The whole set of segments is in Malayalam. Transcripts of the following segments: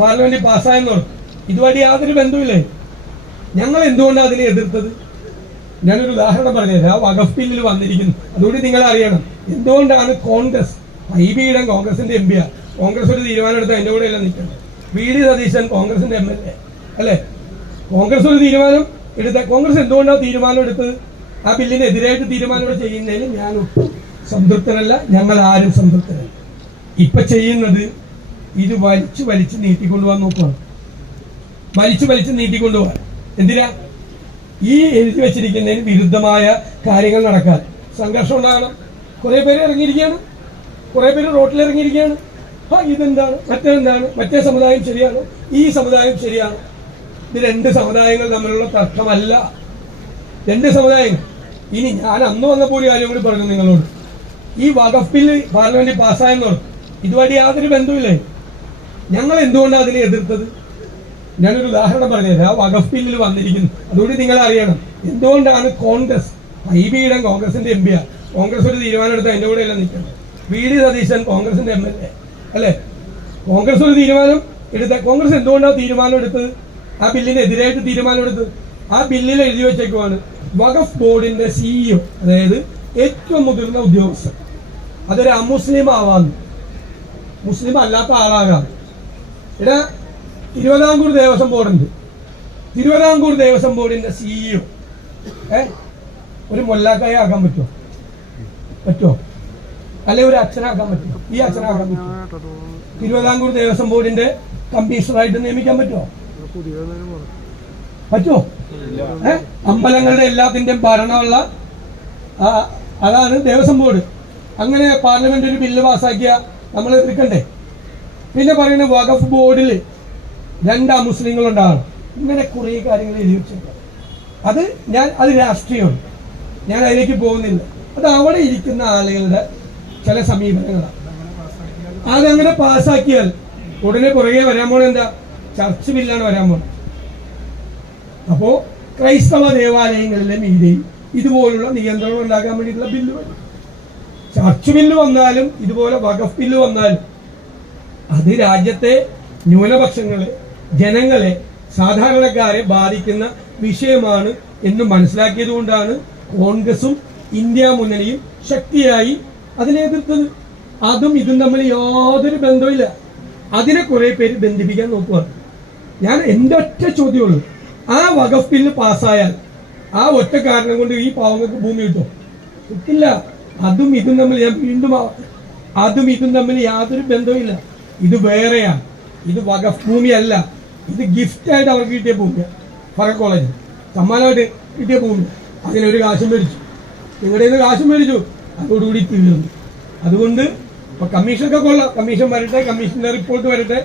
പാർലമെന്റിൽ പാസ്സായെന്ന് പറഞ്ഞു. ഇതുമായിട്ട് യാതൊരു ബന്ധവുമില്ലേ? ഞങ്ങൾ എന്തുകൊണ്ടാണ് അതിനെ എതിർത്തത്? ഞാനൊരു ഉദാഹരണം പറഞ്ഞുതരാം. ആ വഖഫ് ബില്ലിൽ വന്നിരിക്കുന്നു, അതുകൊണ്ട് നിങ്ങൾ അറിയണം എന്തുകൊണ്ടാണ് കോൺഗ്രസ് ഹൈബിയുടെ കോൺഗ്രസിന്റെ എം പിയാണ്. കോൺഗ്രസ് ഒരു തീരുമാനം എടുത്ത് അതിന്റെ കൂടെ എല്ലാം നിൽക്കണം. വി ഡി സതീശൻ കോൺഗ്രസിന്റെ MLA അല്ലെ? കോൺഗ്രസ് ഒരു തീരുമാനം എടുത്ത കോൺഗ്രസ് എന്തുകൊണ്ടാണ് തീരുമാനം എടുത്തത്? ആ ബില്ലിനെതിരായിട്ട് തീരുമാനം ചെയ്യുന്നതിന് ഞാൻ സംതൃപ്തനല്ല, ഞങ്ങൾ ആരും സംതൃപ്തനല്ല. ഇപ്പൊ ചെയ്യുന്നത് ഇത് വലിച്ചു നീട്ടിക്കൊണ്ടുപോകാൻ നോക്കുകയാണ്. വലിച്ചു നീട്ടിക്കൊണ്ടുപോകാൻ എന്തിനാ? ഈ എഴുതി വെച്ചിരിക്കുന്നതിന് വിരുദ്ധമായ കാര്യങ്ങൾ നടക്കാൻ സംഘർഷം ഉണ്ടാകണം. കുറെ പേര് ഇറങ്ങിയിരിക്കുകയാണ്, കുറെ പേര് റോട്ടിൽ ഇറങ്ങിയിരിക്കുകയാണ്. ഇതെന്താണ്, മറ്റെന്താണ്, മറ്റേ സമുദായം ശരിയാണ്, ഈ സമുദായം ശരിയാണ്. ഇത് രണ്ട് സമുദായങ്ങൾ തമ്മിലുള്ള തർക്കമല്ല, രണ്ട് സമുദായങ്ങൾ. ഇനി ഞാൻ അന്ന് വന്നപ്പോൾ ഒരു കാര്യം കൂടി പറഞ്ഞു നിങ്ങളോട്. ഈ വഖഫ് ബില്ല് പാർലമെന്റിൽ പാസ്സായെന്ന് പറഞ്ഞു. ഇതുമായിട്ട് യാതൊരു ബന്ധവുമില്ലേ? ഞങ്ങൾ എന്തുകൊണ്ടാണ് അതിനെ എതിർത്തത്? ഞാനൊരു ഉദാഹരണം പറഞ്ഞുതരാം. ആ വഖഫ് ബില്ലിൽ വന്നിരിക്കുന്നു, അതുകൊണ്ട് നിങ്ങൾ അറിയണം എന്തുകൊണ്ടാണ് കോൺഗ്രസ് ഹൈബിയുടെ കോൺഗ്രസിന്റെ എം പിയാണ്. കോൺഗ്രസ് ഒരു തീരുമാനം എടുത്ത് അതിന്റെ കൂടെ എല്ലാം നിൽക്കണം. വി ഡി സതീശൻ കോൺഗ്രസിന്റെ MLA അല്ലെ? കോൺഗ്രസ് ഒരു തീരുമാനം എടുത്ത കോൺഗ്രസ് എന്തുകൊണ്ടാണ് തീരുമാനം എടുത്തത്? ആ ബില്ലിനെതിരായിട്ട് തീരുമാനം എടുത്തത്. ആ ബില്ലിൽ എഴുതി വെച്ചേക്കുവാണ് വഖഫ് ബോർഡിന്റെ CEO, അതായത് ഏറ്റവും മുതിർന്ന ഉദ്യോഗസ്ഥൻ, അതൊരു അമുസ്ലിം ആവാന്ന്, മുസ്ലിം അല്ലാത്ത ആളാകാം. ഇവിടെ തിരുവിതാംകൂർ ദേവസ്വം ബോർഡുണ്ട്. തിരുവിതാംകൂർ ദേവസ്വം ബോർഡിന്റെ CEO ഒരു മൊല്ലാക്കായ ആക്കാൻ പറ്റുമോ? അല്ലെ ഒരു അച്ഛനാക്കാൻ പറ്റുമോ? ഈ അച്ഛനാക്കാൻ പറ്റുമോ? തിരുവിതാംകൂർ ദേവസ്വം ബോർഡിന്റെ കമ്മീഷണറായിട്ട് നിയമിക്കാൻ പറ്റുമോ? അമ്പലങ്ങളുടെ എല്ലാത്തിന്റെയും ഭരണമുള്ള അതാണ് ദേവസ്വം ബോർഡ്. അങ്ങനെ പാർലമെന്റ് ഒരു ബില്ല് പാസ്സാക്കിയ നമ്മൾ എതിർക്കണ്ടേ? പിന്നെ പറയുന്നത് വഖഫ് ബോർഡിൽ 2 അമുസ്ലിങ്ങളുണ്ടാകണം. ഇങ്ങനെ കുറെ കാര്യങ്ങൾ എഴുതി വെച്ചിട്ടുണ്ട്. അത് രാഷ്ട്രീയമാണ്, ഞാൻ അതിലേക്ക് പോകുന്നില്ല. അത് അവിടെ ഇരിക്കുന്ന ആളുകളുടെ ചില സമീപനങ്ങളാണ്. അതങ്ങനെ പാസ്സാക്കിയാൽ ഉടനെ പുറകെ വരാൻ പോണ എന്താ? ചർച്ച് ബില്ലാണ് വരാൻ പോകുന്നത്. അപ്പോ ക്രൈസ്തവ ദേവാലയങ്ങളിലെ മീതെയും ഇതുപോലുള്ള നിയന്ത്രണം ഉണ്ടാക്കാൻ വേണ്ടിയിട്ടുള്ള ബില്ല് വരും. ചർച്ച് ബില്ല് വന്നാലും ഇതുപോലെ വഖഫ് ബില്ല് വന്നാലും അത് രാജ്യത്തെ ന്യൂനപക്ഷങ്ങളെ, ജനങ്ങളെ, സാധാരണക്കാരെ ബാധിക്കുന്ന വിഷയമാണ് എന്ന് മനസ്സിലാക്കിയത് കൊണ്ടാണ് കോൺഗ്രസും ഇന്ത്യ മുന്നണിയും ശക്തിയായി അതിനെ എതിർത്തത്. അതും ഇതും തമ്മിൽ യാതൊരു ബന്ധമില്ല. അതിനെ കുറെ പേര് ബന്ധിപ്പിക്കാൻ നോക്കുകയാണ്. ഞാൻ എൻ്റെ ഒറ്റ ചോദ്യമുള്ളൂ, ആ വഖഫ് ബില്ല് പാസ്സായാൽ ആ ഒറ്റ കാരണം കൊണ്ട് ഈ പാവങ്ങൾക്ക് ഭൂമി കിട്ടില്ല. അതും ഇതും തമ്മിൽ, ഞാൻ വീണ്ടും അതും ഇതും തമ്മിൽ യാതൊരു ബന്ധവുമില്ല. ഇത് വേറെയാണ്. ഇത് വഖഫ് ഭൂമിയല്ല, ഇത് ഗിഫ്റ്റായിട്ട് അവർക്ക് കിട്ടിയ ഭൂമിയാണ്. ഫറൂഖ് കോളേജ് സമ്മാനമായിട്ട് കിട്ടിയ ഭൂമി. അതിനൊരു കാശും മേടിച്ചു, നിങ്ങളുടെ നിന്ന് കാശും മേടിച്ചു, അതോടുകൂടി തീർന്നു. അതുകൊണ്ട് ഇപ്പൊ കമ്മീഷനൊക്കെ കൊള്ളാം, കമ്മീഷൻ വരട്ടെ, കമ്മീഷന്റെ റിപ്പോർട്ട് വരട്ടെ,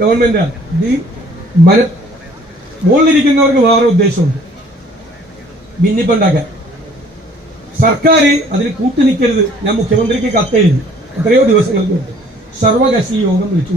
ഗവൺമെന്റാണ്. ഇത് മുകളിലിരിക്കുന്നവർക്ക് വേറെ ഉദ്ദേശമുണ്ട്, ഭിന്നിപ്പുണ്ടാക്കാൻ. സർക്കാർ അതിന് കൂട്ടുനിൽക്കരുത്. ഞാൻ മുഖ്യമന്ത്രിക്ക് കത്തെഴുതി എത്രയോ ദിവസങ്ങൾക്ക് മുമ്പ് സർവകക്ഷി യോഗം വിളിച്ചു.